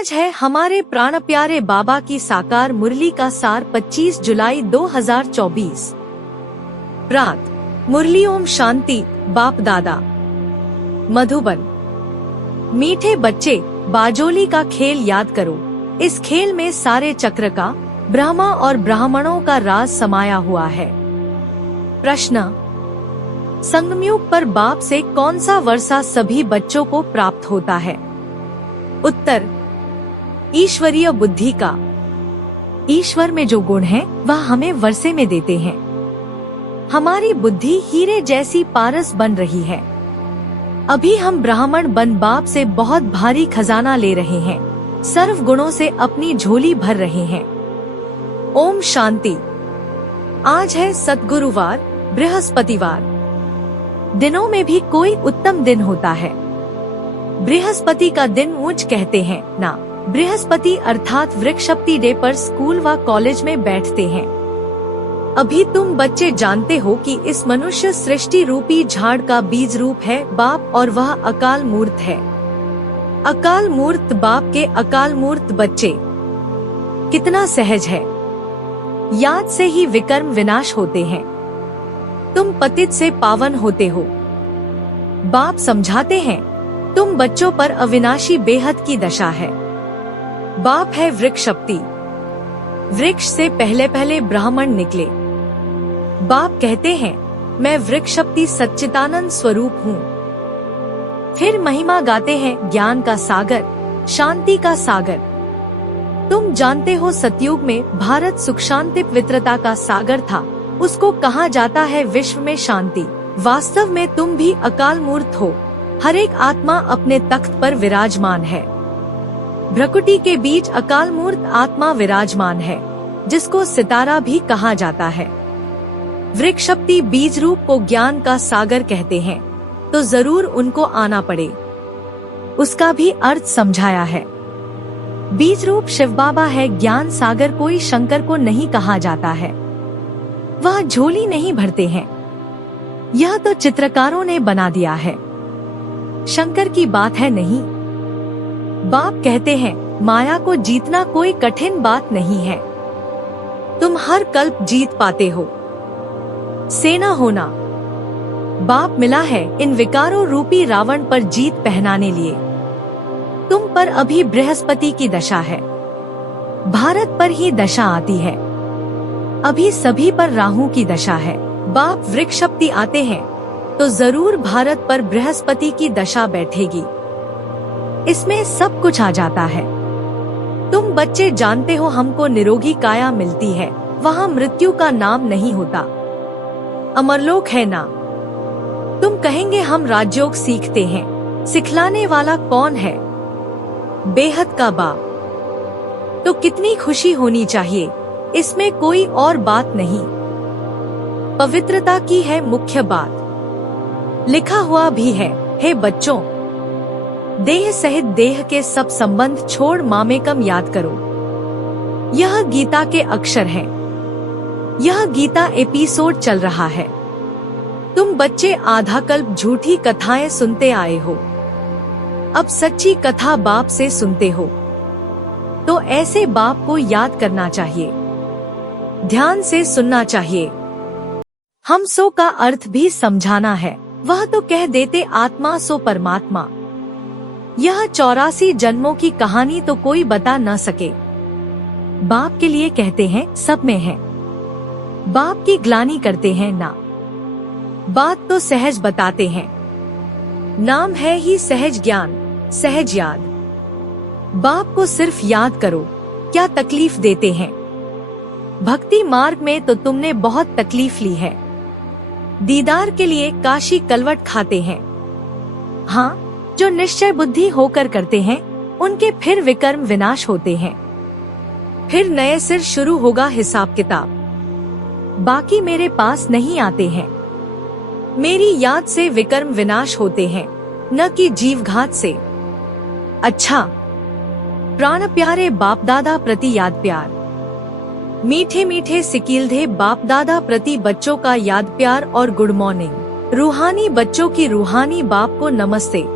आज है हमारे प्राण प्यारे बाबा की साकार मुरली का सार 25 जुलाई 2024। प्रात मुरली ओम शांति। बाप दादा मधुबन। मीठे बच्चे, बाजोली का खेल याद करो। इस खेल में सारे चक्र का, ब्रह्मा और ब्राह्मणों का राज समाया हुआ है। प्रश्न, संगमयुग पर बाप से कौन सा वर्षा सभी बच्चों को प्राप्त होता है? उत्तर, ईश्वरीय बुद्धि का। ईश्वर में जो गुण है वह हमें वर्षे में देते हैं। हमारी बुद्धि हीरे जैसी पारस बन रही है। अभी हम ब्राह्मण बन बाप से बहुत भारी खजाना ले रहे हैं, सर्व गुणों से अपनी झोली भर रहे हैं। ओम शांति। आज है सद्गुरुवार, बृहस्पतिवार। दिनों में भी कोई उत्तम दिन होता है। बृहस्पति का दिन ऊंच कहते हैं ना। बृहस्पति अर्थात वृक्षपति डे पर स्कूल व कॉलेज में बैठते हैं। अभी तुम बच्चे जानते हो कि इस मनुष्य सृष्टि रूपी झाड़ का बीज रूप है बाप, और वह अकाल मूर्त है। अकाल मूर्त बाप के अकाल मूर्त बच्चे। कितना सहज है। याद से ही विकर्म विनाश होते हैं। तुम पतित से पावन होते हो। बाप समझाते हैं तुम बच्चों पर अविनाशी बेहद की दशा है। बाप है वृक्षपति। वृक्ष से पहले पहले ब्राह्मण निकले। बाप कहते हैं मैं वृक्षपति सच्चिदानंद स्वरूप हूँ। फिर महिमा गाते हैं ज्ञान का सागर, शांति का सागर। तुम जानते हो सतयुग में भारत सुख शांति पवित्रता का सागर था। उसको कहा जाता है विश्व में शांति। वास्तव में तुम भी अकाल मूर्त हो। हर एक आत्मा अपने तख्त पर विराजमान है। भ्रकुटी के बीच अकाल मूर्त आत्मा विराजमान है, जिसको सितारा भी कहा जाता है। वृक्षपति बीज रूप को ज्ञान का सागर कहते हैं, तो जरूर उनको आना पड़े। उसका भी अर्थ समझाया है। बीज रूप शिव बाबा है। ज्ञान सागर कोई शंकर को नहीं कहा जाता है। वह झोली नहीं भरते हैं। यह तो चित्रकारों ने बना दिया है, शंकर की बात है नहीं। बाप कहते हैं माया को जीतना कोई कठिन बात नहीं है। तुम हर कल्प जीत पाते हो। सेना होना। बाप मिला है इन विकारों रूपी रावण पर जीत पहनाने लिए। तुम पर अभी बृहस्पति की दशा है। भारत पर ही दशा आती है। अभी सभी पर राहु की दशा है। बाप वृक्षपति आते हैं तो जरूर भारत पर बृहस्पति की दशा बैठेगी। इसमें सब कुछ आ जाता है। तुम बच्चे जानते हो हमको निरोगी काया मिलती है, वहाँ मृत्यु का नाम नहीं होता। अमरलोक है ना। तुम कहेंगे हम राजयोग सीखते हैं, सिखलाने वाला कौन है? बेहद का बाप। तो कितनी खुशी होनी चाहिए, इसमें कोई और बात नहीं। पवित्रता की है मुख्य बात। लिखा हुआ भी है, हे बच्चों, देह सहित देह के सब संबंध छोड़ मामेकम याद करो। यह गीता के अक्षर हैं। यह गीता एपिसोड चल रहा है। तुम बच्चे आधा कल्प झूठी कथाएं सुनते आए हो। अब सच्ची कथा बाप से सुनते हो। तो ऐसे बाप को याद करना चाहिए, ध्यान से सुनना चाहिए। हम सो का अर्थ भी समझाना है। वह तो कह देते आत्मा सो परमात्मा। यह 84 जन्मों की कहानी तो कोई बता न सके। बाप के लिए कहते हैं सब में है। बाप की ग्लानि करते हैं ना। बात तो सहज बताते हैं। नाम है ही सहज ज्ञान, सहज याद। बाप को सिर्फ याद करो, क्या तकलीफ देते हैं। भक्ति मार्ग में तो तुमने बहुत तकलीफ ली है। दीदार के लिए काशी कलवट खाते हैं। हाँ, जो निश्चय बुद्धि होकर करते हैं उनके फिर विकर्म विनाश होते हैं। फिर नए सिर शुरू होगा हिसाब किताब। बाकी मेरे पास नहीं आते हैं। मेरी याद से विकर्म विनाश होते हैं, न कि जीवघात से। अच्छा, प्राण प्यारे बाप दादा प्रति याद प्यार। मीठे मीठे सिकीलधे बाप दादा प्रति बच्चों का याद प्यार और गुड मॉर्निंग। रूहानी बच्चों की रूहानी बाप को नमस्ते।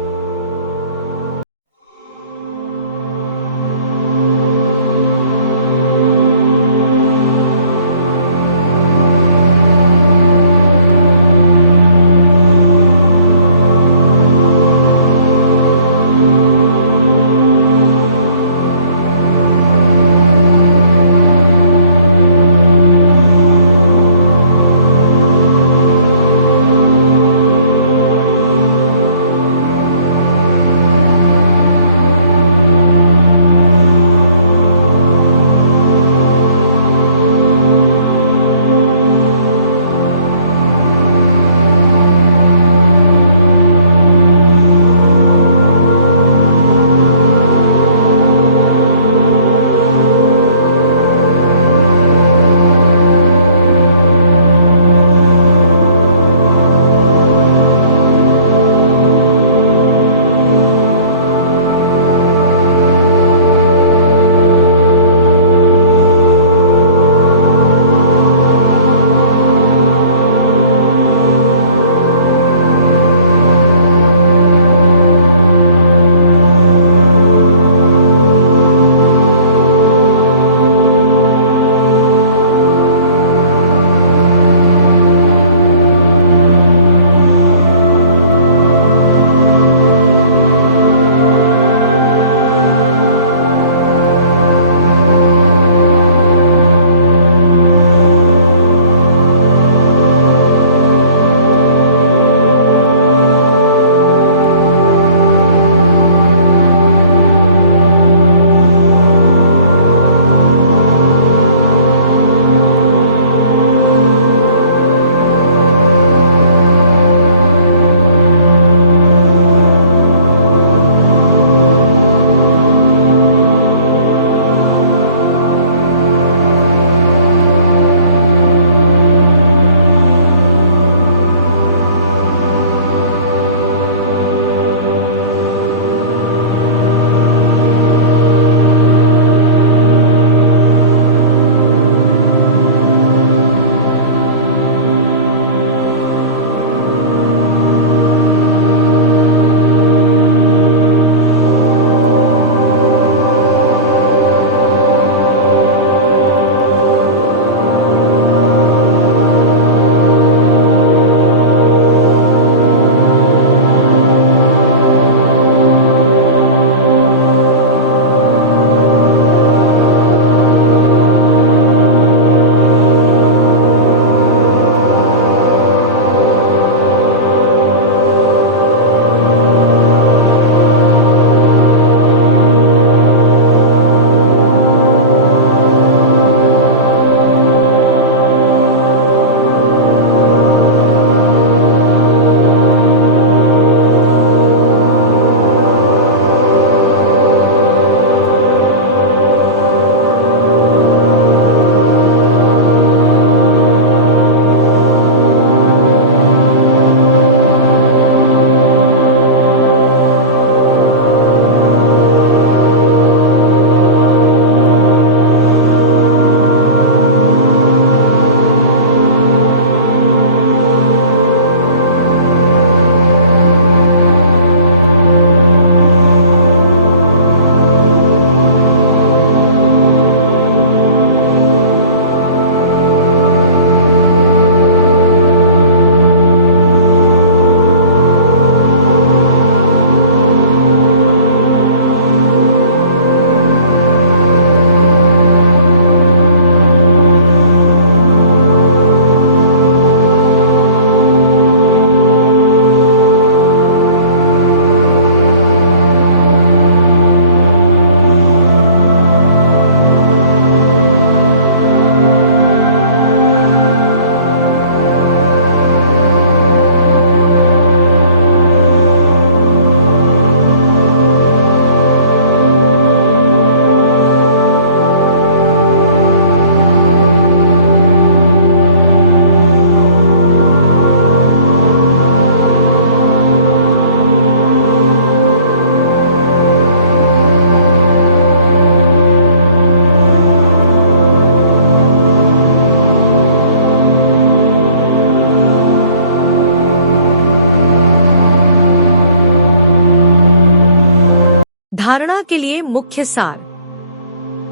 धारणा के लिए मुख्य सार।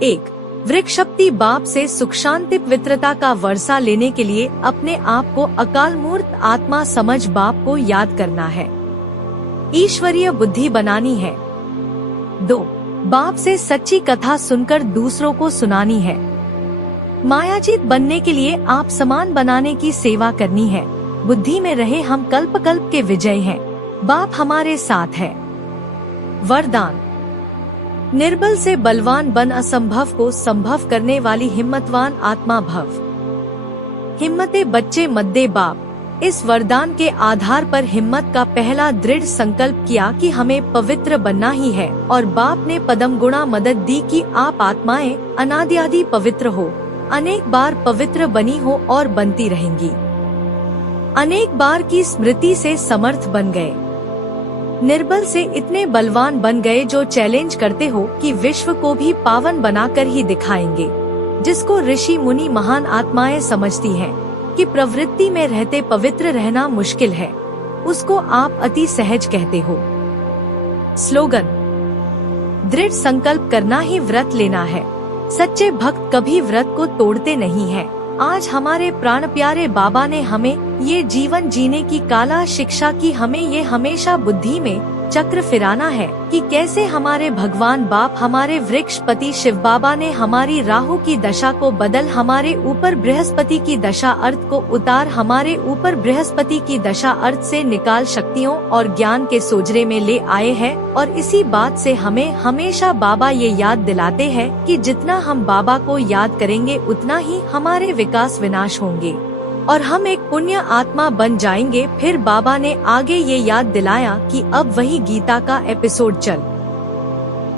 1. वृक्षपति बाप से सुख शांति पवित्रता का वर्षा लेने के लिए अपने आप को अकाल मूर्त आत्मा समझ बाप को याद करना है, ईश्वरीय बुद्धि बनानी है। 2. बाप से सच्ची कथा सुनकर दूसरों को सुनानी है। मायाजीत बनने के लिए आप समान बनाने की सेवा करनी है। बुद्धि में रहे हम कल्प कल्प के विजय हैं, बाप हमारे साथ है। वरदान। निर्बल से बलवान बन असंभव को संभव करने वाली हिम्मतवान आत्मा भव। हिम्मते बच्चे मद्दे बाप। इस वरदान के आधार पर हिम्मत का पहला दृढ़ संकल्प किया कि हमें पवित्र बनना ही है, और बाप ने पदम गुणा मदद दी कि आप आत्माएं अनादिआदि पवित्र हो, अनेक बार पवित्र बनी हो और बनती रहेंगी। अनेक बार की स्मृति से समर्थ बन गए। निर्बल से इतने बलवान बन गए जो चैलेंज करते हो कि विश्व को भी पावन बनाकर ही दिखाएंगे। जिसको ऋषि मुनि महान आत्माएं समझती हैं कि प्रवृत्ति में रहते पवित्र रहना मुश्किल है, उसको आप अति सहज कहते हो। स्लोगन। दृढ़ संकल्प करना ही व्रत लेना है। सच्चे भक्त कभी व्रत को तोड़ते नहीं हैं। आज हमारे प्राण प्यारे बाबा ने हमें ये जीवन जीने की काला शिक्षा की, हमें ये हमेशा बुद्धि में चक्र फिराना है कि कैसे हमारे भगवान बाप, हमारे वृक्षपति शिव बाबा ने हमारी राहु की दशा को बदल हमारे ऊपर बृहस्पति की दशा अर्थ को उतार, हमारे ऊपर बृहस्पति की दशा अर्थ से निकाल शक्तियों और ज्ञान के सोजरे में ले आए हैं। और इसी बात से हमें हमेशा बाबा ये याद दिलाते हैं कि जितना हम बाबा को याद करेंगे उतना ही हमारे विकास विनाश होंगे और हम एक पुण्य आत्मा बन जाएंगे। फिर बाबा ने आगे ये याद दिलाया कि अब वही गीता का एपिसोड चल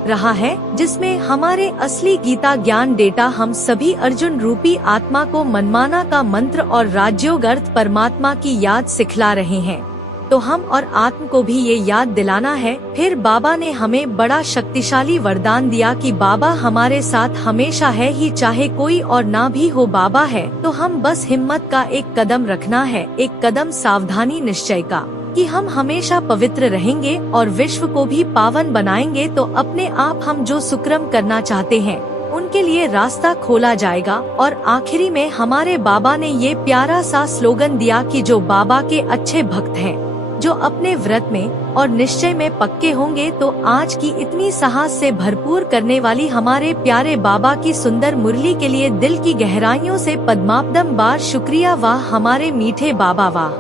रहा है जिसमें हमारे असली गीता ज्ञान डेटा हम सभी अर्जुन रूपी आत्मा को मनमाना का मंत्र और राजयोग अर्थ परमात्मा की याद सिखला रहे हैं। तो हम और आत्म को भी ये याद दिलाना है। फिर बाबा ने हमें बड़ा शक्तिशाली वरदान दिया कि बाबा हमारे साथ हमेशा है ही, चाहे कोई और ना भी हो बाबा है। तो हम बस हिम्मत का एक कदम रखना है, एक कदम सावधानी निश्चय का, कि हम हमेशा पवित्र रहेंगे और विश्व को भी पावन बनाएंगे। तो अपने आप हम जो सुक्रम करना चाहते हैं उनके लिए रास्ता खोला जाएगा। और आखिरी में हमारे बाबा ने ये प्यारा सा स्लोगन दिया कि जो बाबा के अच्छे भक्त हैं, जो अपने व्रत में और निश्चय में पक्के होंगे, तो आज की इतनी साहस से भरपूर करने वाली हमारे प्यारे बाबा की सुंदर मुरली के लिए दिल की गहराइयों से पद्मापदम बार शुक्रिया। वाह हमारे मीठे बाबा, वाह।